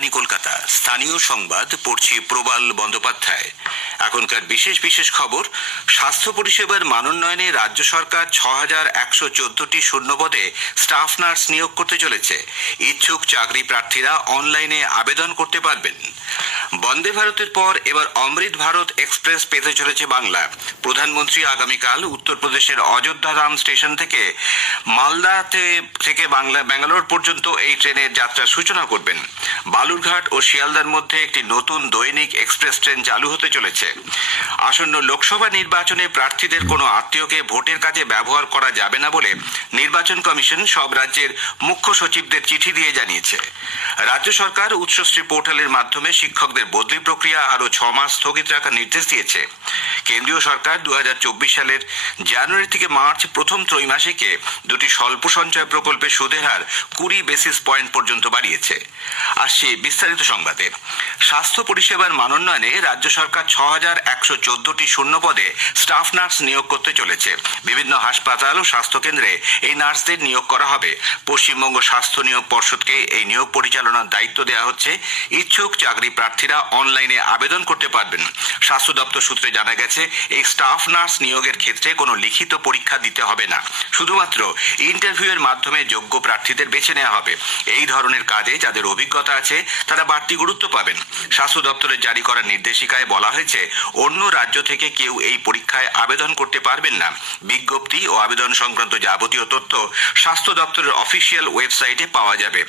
আকাশবাণী কলকাতা, স্থানীয় সংবাদ পড়ছি প্রবাল বন্দ্যোপাধ্যায়। এখনকার বিশেষ বিশেষ খবর। স্বাস্থ্য পরিষেবার মানোন্নয়নে রাজ্য সরকার ৬,১১৪টি শূন্যপদে স্টাফ নার্স নিয়োগ করতে চলেছে। ইচ্ছুক চাকরি প্রার্থীরা অনলাইনে আবেদন করতে পারবেন। বন্দে ভারতের পর এবার অমৃত ভারত এক্সপ্রেস পেতে চলেছে বাংলা। প্রধানমন্ত্রী আগামীকাল উত্তরপ্রদেশের অযোধ্যাধাম স্টেশন থেকে মালদা থেকে ব্যাঙ্গালোর পর্যন্ত এই ট্রেনের যাত্রার সূচনা করবেন। বালুরঘাট ও শিয়ালদার মধ্যে একটি নতুন দৈনিক এক্সপ্রেস ট্রেন চালু হতে চলেছে। আসন্ন লোকসভা নির্বাচনে প্রার্থীদের কোনো আত্মীয়কে ভোটের কাজে ব্যবহার করা যাবে না বলে নির্বাচন কমিশন সব রাজ্যের মুখ্য সচিবদের চিঠি দিয়ে জানিয়েছে। রাজ্য সরকার উচ্চশ্রী পোর্টালের মাধ্যমে শিক্ষকদের বদলি প্রক্রিয়া আরও 6 মাস স্থগিত রাখার নির্দেশ দিয়েছে। কেন্দ্রীয় সরকার 2024 সালের জানুয়ারি থেকে মার্চ প্রথম ত্রৈমাসিকে দুটি স্বল্প সঞ্চয় প্রকল্পের সুদের হার 20 বেসিস পয়েন্ট পর্যন্ত বাড়িয়েছে। আসছে বিস্তারিত সংবাদে। স্বাস্থ্য পরিষেবার মানোন্নয়নে রাজ্য সরকার ৬,১১৪টি শূন্যপদে স্টাফ নার্স নিয়োগ করতে চলেছে। বিভিন্ন হাসপাতাল ও স্বাস্থ্যকেন্দ্রে এই নার্সদের নিয়োগ করা হবে। পশ্চিমবঙ্গ স্বাস্থ্য নিয়োগ পর্ষদকে এই নিয়োগ পরিচালনার দায়িত্ব দেওয়া হচ্ছে। ইচ্ছুক চাকরি প্রার্থীরা অনলাইনে আবেদন করতে পারবেন। স্বাস্থ্য দপ্তর সূত্রে জানা গেছে, এই স্টাফ নার্স নিয়োগের ক্ষেত্রে কোনো লিখিত পরীক্ষা দিতে হবে না, শুধুমাত্র ইন্টারভিউয়ের মাধ্যমে যোগ্য প্রার্থীদের বেছে নেওয়া হবে। এই ধরনের কাজে যাদের অভিজ্ঞতা আছে তারা বাড়তি গুরুত্ব পাবেন। স্বাস্থ্য দপ্তরের জারি করা নির্দেশিকায় বলা হয়েছে, অন্য রাজ্য থেকে কেউ এই পরীক্ষায় আবেদন করতে পারবেন না। বিজ্ঞপ্তি ও আবেদন সংক্রান্ত যাবতীয় তথ্য স্বাস্থ্য দপ্তরের অফিসিয়াল ওয়েবসাইটে পাওয়া যাবে।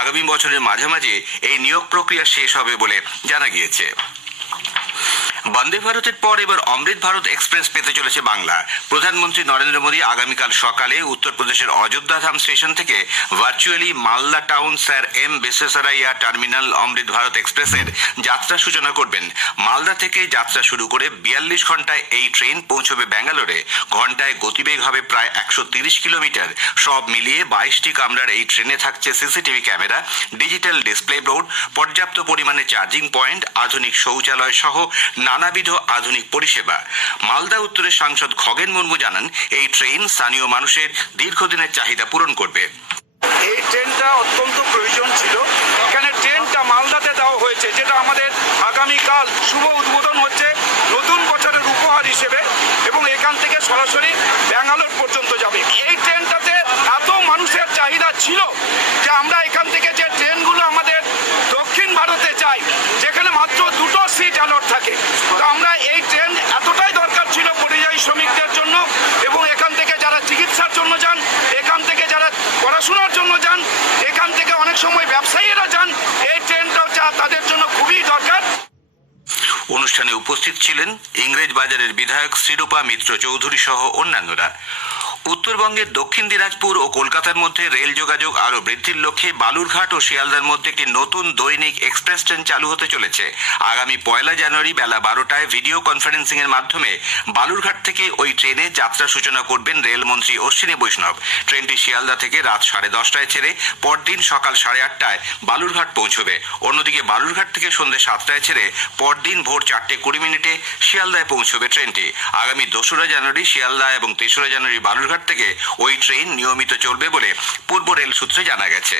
আগামী বছরের মাঝামাঝি এই নিয়োগ প্রক্রিয়া শেষ হবে বলে জানা গিয়েছে। বন্দে ভারতের পর এবার অমৃত ভারত এক্সপ্রেস পেতে চলেছে বাংলা। প্রধানমন্ত্রী নরেন্দ্র মোদী আগামীকাল সকালে উত্তরপ্রদেশের অযোধ্যাধাম স্টেশন থেকে virtually Malda town Sir M বিশ্বেশ্বরাইয়া টার্মিনাল অমৃত ভারত এক্সপ্রেসের যাত্রা সূচনা করবেন। মালদা থেকে যাত্রা শুরু করে 42 ঘন্টায় এই ট্রেন পৌঁছবে ব্যাঙ্গালোরে। ঘন্টায় গতিবেগ হবে প্রায় 130 কিলোমিটার। সব মিলিয়ে 22টি কামরার এই ট্রেনে থাকছে CCTV camera, digital display board, পর্যাপ্ত পরিমাণে চার্জিং পয়েন্ট, আধুনিক শৌচালয় সহ নানাবিধ আধুনিক পরিষেবা। মালদা উত্তরের সাংসদ খগেন মুর্মু জানান, এই ট্রেন স্থানীয় মানুষের দীর্ঘদিনের চাহিদা পূরণ করবে। এই ট্রেনটা অত্যন্ত প্রয়োজন ছিল। এখানে ট্রেনটা মালদাতে দেওয়া হয়েছে, যেটা আমাদের আগামীকাল শুভ উদ্বোধন হচ্ছে নতুন বছরের উপহার হিসেবে, এবং এখান থেকে সরাসরি ব্যাঙ্গালোর পর্যন্ত যাবে। এই ট্রেনটাতে এত মানুষের চাহিদা ছিল যে আমরা এখান থেকে যে ট্রেনগুলো আমাদের দক্ষিণ ভারতে যাই, যেখানে মাত্র 2টো সিট অ্যালট থাকে, তো আমরা এই ট্রেন এতটাই দরকার ছিল পরিযায়ী শ্রমিকদের জন্য, এবং এখান থেকে যারা চিকিৎসার জন্য যান, এখান থেকে যারা পড়াশোনার জন্য যান, এখান থেকে অনেক সময় ব্যবসায়ীরা যান, এই ট্রেনটাও তাদের জন্য খুবই দরকার। অনুষ্ঠানে উপস্থিত ছিলেন ইংরেজ বাজারের বিধায়ক শ্রীরূপা মিত্র চৌধুরী সহ অন্যান্যরা। উত্তরবঙ্গের দক্ষিণ দিনাজপুর ও কলকাতার মধ্যে রেল যোগাযোগ আরও বৃদ্ধির লক্ষ্যে বালুরঘাট ও শিয়ালদার মধ্যে একটি নতুন দৈনিক এক্সপ্রেস ট্রেন চালু হতে চলেছে। আগামী 1 জানুয়ারি বেলা 12টায় ভিডিও কনফারেন্সিং এর মাধ্যমে বালুরঘাট থেকে ওই ট্রেনে যাত্রা সূচনা করবেন রেলমন্ত্রী অশ্বিনী বৈষ্ণব। ট্রেনটি শিয়ালদা থেকে রাত 10:30টায় ছেড়ে পরদিন সকাল 8:30টায় বালুরঘাট পৌঁছবে। অন্যদিকে বালুরঘাট থেকে সন্ধ্যে 7টায় ছেড়ে পরদিন ভোর 4:20 শিয়ালদায় পৌঁছবে ট্রেনটি। আগামী 2রা জানুয়ারি শিয়ালদা এবং 3রা জানুয়ারি বালুরঘাট থেকে ওই ট্রেন নিয়মিত চলবে বলে পূর্ব রেল সূত্রে জানা গেছে।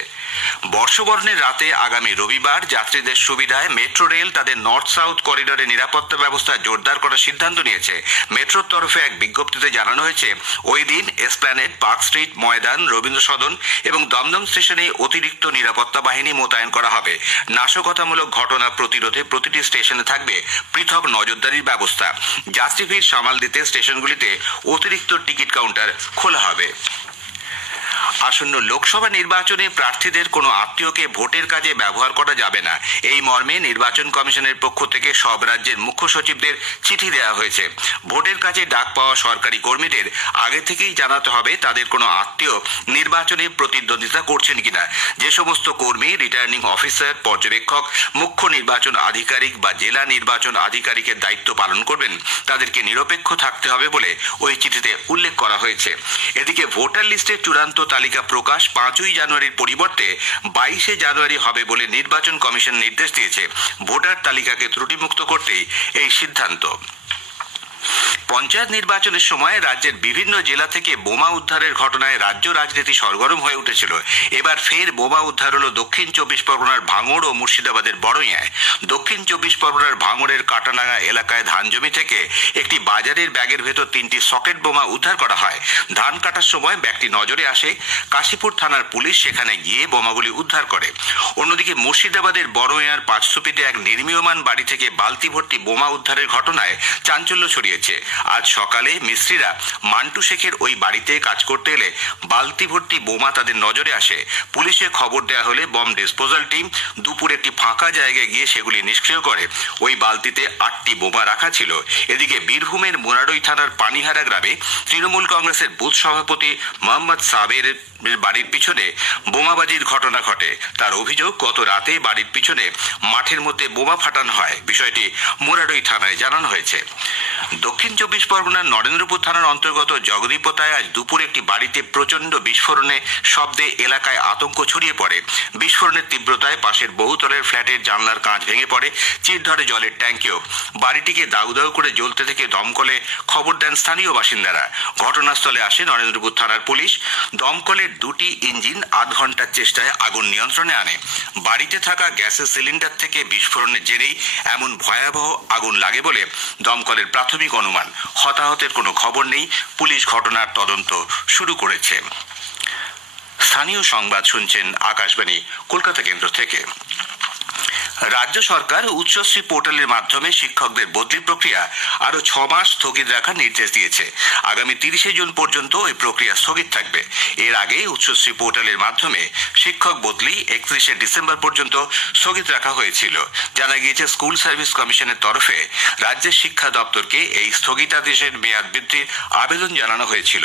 বর্ষবরণের রাতে আগামী রবিবার যাত্রীদের সুবিধায় মেট্রো রেল তাদের নর্থ সাউথ করিডোরে নিরাপত্তা ব্যবস্থা জোরদার করার সিদ্ধান্ত নিয়েছে। মেট্রোর তরফে এক বিজ্ঞপ্তিতে জানানো হয়েছে, ওই দিন এসপ্ল্যানেড, পার্ক স্ট্রিট, ময়দান, রবীন্দ্র সদন এবং দমদম স্টেশনে অতিরিক্ত নিরাপত্তা বাহিনী মোতায়েন করা হবে। নাশকতামূলক ঘটনা প্রতিরোধে প্রতিটি স্টেশনে থাকবে পৃথক নজরদারির ব্যবস্থা। যাত্রী ভিড় সামাল দিতে স্টেশনগুলিতে অতিরিক্ত টিকিট কাউন্টার খোলা হবে। আসন্ন লোকসভা নির্বাচনে প্রার্থীদের কোনো আত্মীয়কে ভোটের কাজে ব্যবহার করা যাবে না, এই মর্মে নির্বাচন কমিশনের পক্ষ থেকে সব রাজ্যের মুখ্য সচিবদের চিঠি দেওয়া হয়েছে। ভোটের কাজে ডাক পাওয়া সরকারি কর্মীদের আগে থেকেই জানাতে হবে তাদের কোনো আত্মীয় নির্বাচনে প্রতিদ্বন্দ্বিতা করছেন কিনা। যে সমস্ত কর্মী রিটার্নিং অফিসার, পর্যবেক্ষক, মুখ্য নির্বাচন আধিকারিক বা জেলা নির্বাচন আধিকারিকের দায়িত্ব পালন করবেন তাদেরকে নিরপেক্ষ থাকতে হবে বলে ওই চিঠিতে উল্লেখ করা হয়েছে। এদিকে ভোটার লিস্টের চূড়ান্ত তালিকা প্রকাশ 5ই জানুয়ারির পরিবর্তে 22শে জানুয়ারি হবে বলে নির্বাচন কমিশন নির্দেশ দিয়েছে। ভোটার তালিকাকে ত্রুটিমুক্ত করতেই এই সিদ্ধান্ত। পঞ্চায়েত নির্বাচনের সময় রাজ্যের বিভিন্ন জেলা থেকে বোমা উদ্ধারের ঘটনায় রাজ্য রাজনীতি সরগরম হয়ে উঠেছিল। এবার ফের বোমা উদ্ধার হলো দক্ষিণ চব্বিশ পরগনার ভাঙড় ও মুর্শিদাবাদের বড়ইয়ায়। দক্ষিণ চব্বিশ পরগনার ভাঙড়ের কাটানাঙ্গা এলাকায় ধান জমি থেকে একটি বাজারের ব্যাগের ভেতর 3টি সকেট বোমা উদ্ধার করা হয়। ধান কাটার সময় ব্যাগটি নজরে আসে। কাশীপুর থানার পুলিশ সেখানে গিয়ে বোমাগুলি উদ্ধার করে। অন্যদিকে মুর্শিদাবাদের বড়ইয়ার পাঁচসুপিতে এক নির্মীয়মান বাড়ি থেকে বালতি ভর্তি বোমা উদ্ধারের ঘটনায় চাঞ্চল্য ছড়িয়েছে। আজ সকালে মিস্ত্রিরা মান্টু শেখের ওই বাড়িতে কাজ করতে এলে বালতি ভর্তি বোমা তাদের নজরে আসে। পুলিশে খবর দেওয়া হলে বম ডিসপোজাল টিম দুপুরে একটি ফাঁকা জায়গায় গিয়ে সেগুলি নিষ্ক্রিয় করে। ওই বালতিতে 8টি বোমা রাখা ছিল। এদিকে বীরভূমের মোরারই থানার পানিহারা গ্রামে তৃণমূল কংগ্রেসের বুথ সভাপতি মোহাম্মদ সাবের বাড়ির পিছনে বোমাবাজির ঘটনা ঘটে। তার অভিযোগ, গত রাতে বাড়ির পিছনে মাঠের মধ্যে বোমা ফাটানো হয়। বিষয়টি মোরারই থানায় জানানো হয়েছে। দক্ষিণ চব্বিশ পরগনার নরেন্দ্রপুর থানার অন্তর্গত জগদীপতায় আজ দুপুরে একটি বাড়িতে প্রচণ্ড বিস্ফোরণে শব্দে এলাকায় আতঙ্ক ছড়িয়ে পড়ে। বিস্ফোরণের তীব্রতায় পাশের বহুতলের ফ্ল্যাটের জানলার কাঁচ ভেঙে পড়ে। চির ধরে জলের ট্যাঙ্কিও। বাড়িটিকে দাউ দাউ করে জ্বলতে থেকে দমকলে খবর দেন স্থানীয় বাসিন্দারা। ঘটনাস্থলে আসে নরেন্দ্রপুর থানার পুলিশ। দমকলের 2টি ইঞ্জিন আধ ঘন্টার চেষ্টায় আগুন নিয়ন্ত্রণে আনে। বাড়িতে থাকা গ্যাসের সিলিন্ডার থেকে বিস্ফোরণের জেরেই এমন ভয়াবহ আগুন লাগে বলে দমকলের প্রাথমিক অনুমান। হতাহতের কোনো খবর নেই। পুলিশ ঘটনার তদন্ত শুরু করেছে। স্থানীয় সংবাদ শুনছেন আকাশবাণী কলকাতা কেন্দ্র থেকে। রাজ্য সরকার উচ্চশ্রী পোর্টালের মাধ্যমে শিক্ষকদের বদলি প্রক্রিয়া আরো 6 মাস স্থগিত রাখার নির্দেশ দিয়েছে। আগামী 30শে জুন পর্যন্ত ওই প্রক্রিয়া স্থগিত থাকবে। এর আগে উচ্চশ্রী পোর্টালের মাধ্যমে শিক্ষক বদলি 31শে ডিসেম্বর পর্যন্ত স্থগিত রাখা হয়েছিল। জানা গিয়েছে, স্কুল সার্ভিস কমিশনের তরফে রাজ্যের শিক্ষা দপ্তরকে এই স্থগিতাদেশের মেয়াদ বৃদ্ধির আবেদন জানানো হয়েছিল।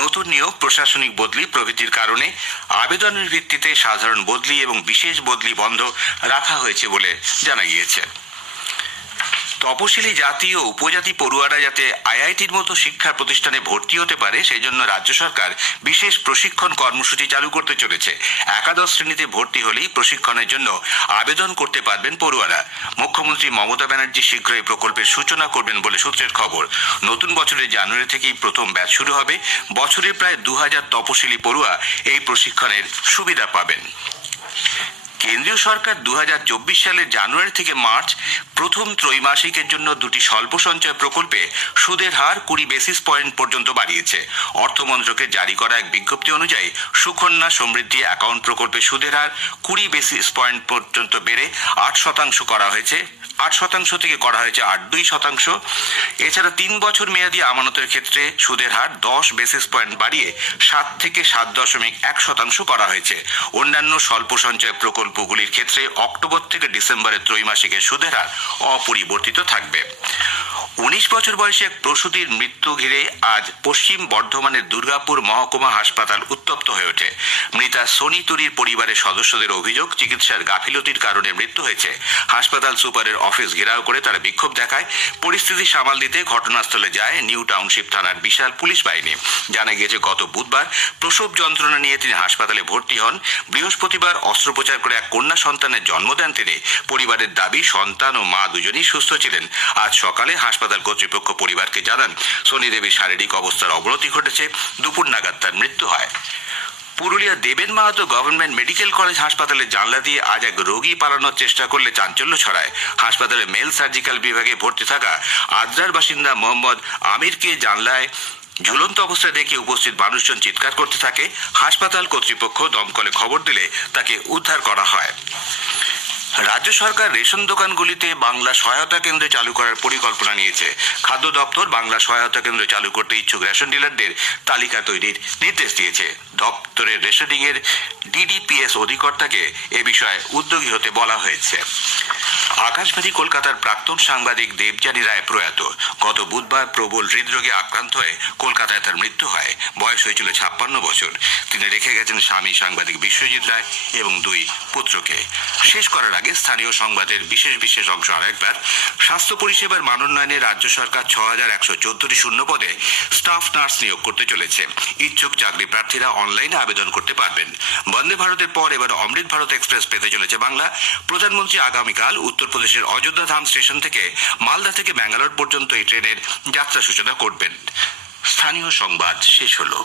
নতুন নিয়োগ, প্রশাসনিক বদলি প্রভৃতির কারণে আবেদনের ভিত্তিতে সাধারণ বদলি এবং বিশেষ বদলি বন্ধ রাখা হয়েছে বলে জানা গিয়েছে। তপশিলি জাতি ও উপজাতি পড়ুয়ারা যাতে আইআইটির মতো শিক্ষা প্রতিষ্ঠানে ভর্তি হতে পারে, সেই জন্য রাজ্য সরকার বিশেষ প্রশিক্ষণ কর্মসূচি চালু করতে চলেছে। একাদশ শ্রেণীতে ভর্তি হলেই প্রশিক্ষণের জন্য আবেদন করতে পারবেন পড়ুয়ারা। মুখ্যমন্ত্রী মমতা ব্যানার্জি শীঘ্রই প্রকল্পের সূচনা করবেন বলে সূত্রের খবর। নতুন বছরের জানুয়ারি থেকেই প্রথম ব্যাচ শুরু হবে। বছরে প্রায় 2000 তপশিলি পড়ুয়া এই প্রশিক্ষণের সুবিধা পাবেন। কেন্দ্রীয় সরকার 2024 সালের জানুয়ারি থেকে মার্চ প্রথম ত্রৈমাসিকের জন্য 2টি স্বল্প সঞ্চয় প্রকল্পে সুদের হার 20 বেসিস পয়েন্ট পর্যন্ত বাড়িয়েছে। অর্থমন্ত্রকের জারি করা এক বিজ্ঞপ্তি অনুযায়ী সুকন্যা সমৃদ্ধি অ্যাকাউন্ট প্রকল্পে সুদের হার 20 বেসিস পয়েন্ট পর্যন্ত বেড়ে 8% করা হয়েছে। 8% থেকে করা হয়েছে 8.2%। এছাড়া 3 বছর মেয়াদী আমানতের ক্ষেত্রে সুদের হার 10 বেসিস পয়েন্ট বাড়িয়ে 7 থেকে 7.1% করা হয়েছে। অন্যান্য স্বল্প সঞ্চয় প্রকল্পগুলির ক্ষেত্রে অক্টোবর থেকে ডিসেম্বরের ত্রৈমাসিকের সুদের হার অপরিবর্তিত থাকবে। 19 বছর বয়সী এক প্রসূতির মৃত্যু ঘিরে আজ পশ্চিম বর্ধমানের দুর্গাপুর মহকুমা হাসপাতাল উত্তপ্ত হয়ে ওঠে। মৃতা সোনি তুরির পরিবারের সদস্যদের অভিযোগ, চিকিৎসার গাফিলতির কারণে মৃত্যু হয়েছে। হাসপাতাল সুপারের অফিস ঘেরাও করে তারা বিক্ষোভ দেখায়। পরিস্থিতি সামাল দিতে ঘটনাস্থলে যায় নিউ টাউনশিপ থানার বিশাল পুলিশ বাহিনী। জানা গিয়েছে, গত বুধবার প্রসব যন্ত্রণা নিয়ে তিনি হাসপাতালে ভর্তি হন। বৃহস্পতিবার অস্ত্রোপচার করে এক কন্যা সন্তানের জন্ম দেন তিনি। পরিবারের দাবি, সন্তান ও মা দুজনেই সুস্থ ছিলেন। আজ সকালে হাসপাতাল কর্তৃপক্ষ পরিবারকে জানান, সোনি দেবীর শারীরিক অবস্থার অবনতি ঘটেছে। দুপুর নাগাদ তার মৃত্যু হয়। পুরুলিয়া দেবেন মাহাতো গভর্নমেন্ট মেডিকেল কলেজ হাসপাতালে জানলা দিয়ে আজ এক রোগী পালানোর চেষ্টা করলে চাঞ্চল্য ছড়ায়। হাসপাতালে মেল সার্জিক্যাল বিভাগে ভর্তি থাকা আদ্রার বাসিন্দা মোহাম্মদ আমিরকে জানলায় ঝুলন্ত অবস্থায় দেখে উপস্থিত মানুষজন চিৎকার করতে থাকে। হাসপাতাল কর্তৃপক্ষ দমকলে খবর দিলে তাকে উদ্ধার করা হয়। রাজ্য সরকার রেশন দোকানগুলিতে বাংলা সহায়তা কেন্দ্র চালু করার পরিকল্পনা নিয়েছে। খাদ্য দপ্তর বাংলা সহায়তা কেন্দ্র চালু করতে ইচ্ছুক রেশন ডিলারদের তালিকা তৈরির নির্দেশ দিয়েছে। দপ্তরের রেশনিং এর ডিডিপিএস অধিকর্তাকে এ বিষয়ে উদ্যোগী হতে বলা হয়েছে। আকাশবাণী কলকাতার প্রাক্তন সাংবাদিক দেবযানী রায় প্রয়াত। গত বুধবার প্রবল হৃদরোগে আক্রান্ত হয়ে কলকাতায় তার মৃত্যু হয়। বয়স হয়েছিল 56 বছর। তিনি রেখে গেছেন স্বামী সাংবাদিক বিশ্বজিৎ রায় এবং 2 পুত্রকে। শেষ করার আগে স্থানীয় সংবাদের বিশেষ বিশেষ অংশ আরেকবার। স্বাস্থ্য পরিষেবার মানোন্নয়নে রাজ্য সরকার 6114টি শূন্য পদে স্টাফ নার্স নিয়োগ করতে চলেছে। ইচ্ছুক চাকরি প্রার্থীরা অনলাইনে আবেদন করতে পারবেন। বন্দে ভারতের পর এবার অমৃত ভারত এক্সপ্রেস পেতে চলেছে বাংলা। প্রধানমন্ত্রী আগামীকাল উত্তরপ্রদেশের অযোধ্যা ধাম স্টেশন থেকে মালদা থেকে ব্যাঙ্গালোর পর্যন্ত এই ট্রেনের যাত্রা সূচনা করবেন। স্থানীয় সংবাদ শেষ হলো।